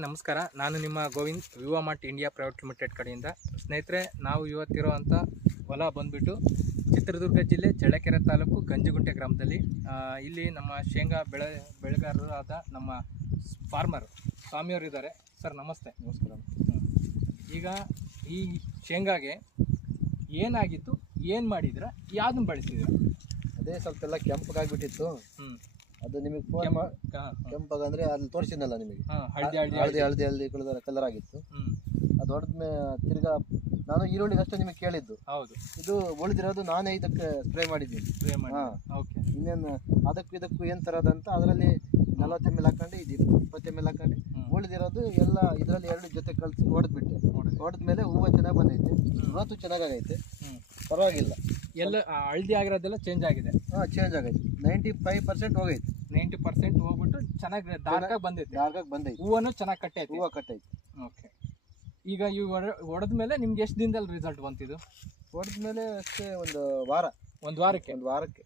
ನಮಸ್ಕಾರ, ನಾನು ನಿಮ್ಮ Govind Viva Mart India private limited ಕಡೆಯಿಂದ. ಸ್ನೇಹಿತರೆ, ನಾವು ಇವತ್ತಿರುವಂಥ ಹೊಲ ಬಂದುಬಿಟ್ಟು ಚಿತ್ರದುರ್ಗ ಜಿಲ್ಲೆ ಚಳ್ಳಕೆರೆ ತಾಲೂಕು ಗಂಜಿಗುಂಟೆ ಗ್ರಾಮದಲ್ಲಿ. ಇಲ್ಲಿ ನಮ್ಮ ಶೇಂಗಾ ಬೆಳೆಗಾರರಾದ ನಮ್ಮ ಫಾರ್ಮರ್ ಸ್ವಾಮಿಯವರು ಇದ್ದಾರೆ. ಸರ್ ನಮಸ್ತೆ. ನಮಸ್ಕಾರ. ಈಗ ಈ ಶೇಂಗಾಗೆ ಏನಾಗಿತ್ತು, ಏನು ಮಾಡಿದ್ರ, ಯಾವ್ದನ್ನ ಬಳಸಿದ್ರ? ಅದೇ ಸ್ವಲ್ಪ ಎಲ್ಲ ಕೆಂಪಗಾಗ್ಬಿಟ್ಟಿತ್ತು. ಅದು ನಿಮಗೆ ಫೋನ್ ಕೆಂಪಾಗಂದ್ರೆ ಅಲ್ಲಿ ತೋರಿಸಿದ್ನಲ್ಲ ನಿಮಗೆ, ಹಳದಿ ಕಲರ್ ಆಗಿತ್ತು. ಅದು ಹೊಡೆದ್ಮೇ ತಿರ್ಗಾ ನಾನು ಈರುಳ್ಳಿಗೆ ಅಷ್ಟೇ ನಿಮಗೆ ಕೇಳಿದ್ದು. ಹೌದು, ಇದು ಉಳಿದಿರೋದು ನಾನೇ ಇದಕ್ಕೆ ಸ್ಪ್ರೇ ಮಾಡಿದ್ದೀನಿ. ಇನ್ನೇನು ಅದಕ್ಕೂ ಇದಕ್ಕೂ ಏನು ತರೋದಂತ ಅದರಲ್ಲಿ 40 ml ಹಾಕೊಂಡು ಇದು 20 ml ಹಾಕೊಂಡು ಉಳಿದಿರೋದು ಎಲ್ಲ ಇದರಲ್ಲಿ ಎರಡು ಜೊತೆ ಕಳಿಸಿ ಹೊಡೆದ್ಬಿಟ್ಟೆ. ಹೊಡೆದ್ಮೇಲೆ ಹೂವು ಚೆನ್ನಾಗಿ ಬಂದೈತೆ, ಗ್ರೋತು ಚೆನ್ನಾಗೈತೆ, ಪರವಾಗಿಲ್ಲ. ಎಲ್ಲ ಹಳದಿ ಆಗಿರೋದೆಲ್ಲ ಚೇಂಜ್ ಆಗಿದೆ. ಚೇಂಜ್ ಆಗೈತೆ. 95% ಹೋಗೈತೆ. 90% ಹೋಗ್ಬಿಟ್ಟು ಚೆನ್ನಾಗಿ ಡಾರ್ಕಾಗಿ ಬಂದೈತೆ. ಹೂವನ್ನು ಚೆನ್ನಾಗಿ ಕಟ್ಟೈತೆ. ಹೂವು ಕಟ್ಟೈತೆ. ಓಕೆ. ಈಗ ಇವು ಹೊಡೆದ್ಮೇಲೆ ನಿಮ್ಗೆ ಎಷ್ಟು ದಿನದಲ್ಲಿ ರಿಸಲ್ಟ್ ಬಂತಿದ್ದು? ಹೊಡೆದ್ಮೇಲೆ ಅಷ್ಟೇ ಒಂದು ವಾರಕ್ಕೆ.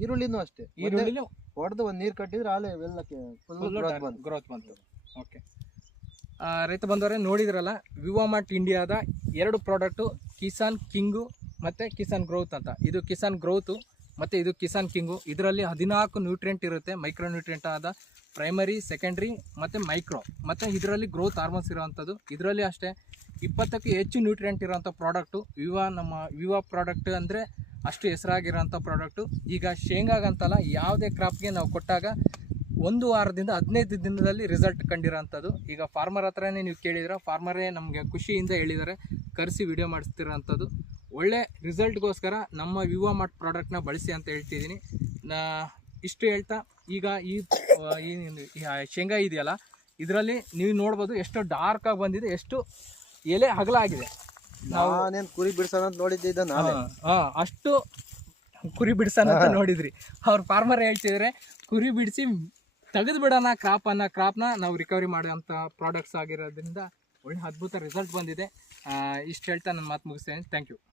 ಈರುಳ್ಳಿನೂ ಅಷ್ಟೇ. ಈರುಳ್ಳಿ ಹೊಡೆದು ಒಂದು ನೀರು ಕಟ್ಟಿದ್ರೆ ಆಲೆ ಎಲ್ಲ ಗ್ರೋತ್ ಬಂತು. ಓಕೆ. ರೈತ ಬಂದವರೇ, ನೋಡಿದ್ರಲ್ಲ, ವಿವಾ ಮಾರ್ಟ್ ಇಂಡಿಯಾದ 2 ಪ್ರಾಡಕ್ಟು, ಕಿಸಾನ್ ಕಿಂಗು ಮತ್ತು ಕಿಸಾನ್ ಗ್ರೋತ್ ಅಂತ. ಇದು ಕಿಸಾನ್ ಗ್ರೋತು ಮತ್ತು ಇದು ಕಿಸಾನ್ ಕಿಂಗು. ಇದರಲ್ಲಿ 14 ನ್ಯೂಟ್ರಿಯೆಂಟ್ ಇರುತ್ತೆ. ಮೈಕ್ರೋ ನ್ಯೂಟ್ರಿಯೆಂಟ್ ಆದ ಪ್ರೈಮರಿ, ಸೆಕೆಂಡ್ರಿ ಮತ್ತು ಮೈಕ್ರೋ, ಮತ್ತು ಇದರಲ್ಲಿ ಗ್ರೋತ್ ಹಾರ್ಮೋನ್ಸ್ ಇರೋವಂಥದ್ದು. ಇದರಲ್ಲಿ ಅಷ್ಟೇ 20ಕ್ಕೂ ಹೆಚ್ಚು ನ್ಯೂಟ್ರಿಯೆಂಟ್ ಇರೋವಂಥ ಪ್ರಾಡಕ್ಟು ನಮ್ಮ ವಿವಾ ಪ್ರಾಡಕ್ಟ್ ಅಂದರೆ ಅಷ್ಟು ಹೆಸರಾಗಿರೋಂಥ ಪ್ರಾಡಕ್ಟು. ಈಗ ಶೇಂಗಾಗಂತಲ್ಲ, ಯಾವುದೇ ಕ್ರಾಪ್ಗೆ ನಾವು ಕೊಟ್ಟಾಗ 1 ವಾರದಿಂದ 15 ದಿನದಲ್ಲಿ ರಿಸಲ್ಟ್ ಕಂಡಿರೋಂಥದ್ದು. ಈಗ ಫಾರ್ಮರ್ ಹತ್ರನೇ ನೀವು ಕೇಳಿದ್ರೆ ಫಾರ್ಮರೇ ನಮಗೆ ಖುಷಿಯಿಂದ ಹೇಳಿದ್ದಾರೆ, ಕರೆಸಿ ವಿಡಿಯೋ ಮಾಡಿಸ್ತಿರೋಂಥದ್ದು. ಒಳ್ಳೆ ರಿಸಲ್ಟ್ಗೋಸ್ಕರ ನಮ್ಮ ವಿವಾ ಮಾರ್ಟ್ ಪ್ರಾಡಕ್ಟ್ನ ಬಳಸಿ ಅಂತ ಹೇಳ್ತಿದ್ದೀನಿ. ಇಷ್ಟು ಹೇಳ್ತಾ, ಈಗ ಈ ಶೇಂಗಾ ಇದೆಯಲ್ಲ, ಇದರಲ್ಲಿ ನೀವು ನೋಡ್ಬೋದು ಎಷ್ಟು ಡಾರ್ಕಾಗಿ ಬಂದಿದೆ, ಎಷ್ಟು ಎಲೆ ಅಗಲಾಗಿದೆ. ನಾನೇನು ಕುರಿ ಬಿಡ್ಸೋಣ ಅಂತ ನೋಡಿದ್ದೆ ನಾನು. ಅಷ್ಟು ಕುರಿ ಬಿಡ್ಸೋಣ ಅಂತ ನೋಡಿದ್ರಿ. ಅವ್ರು ಫಾರ್ಮರ್ ಹೇಳ್ತಿದ್ರೆ ಕುರಿ ಬಿಡಿಸಿ ತೆಗೆದು ಬಿಡೋಣ ಕ್ರಾಪ್ನ ನಾವು ರಿಕವರಿ ಮಾಡೋಂಥ ಪ್ರಾಡಕ್ಟ್ಸ್ ಆಗಿರೋದ್ರಿಂದ ಒಳ್ಳೆ ಅದ್ಭುತ ರಿಸಲ್ಟ್ ಬಂದಿದೆ. ಇಷ್ಟು ಹೇಳ್ತಾ ನನ್ನ ಮಾತು ಮುಗಿಸ್ತೇನೆ. Thank you.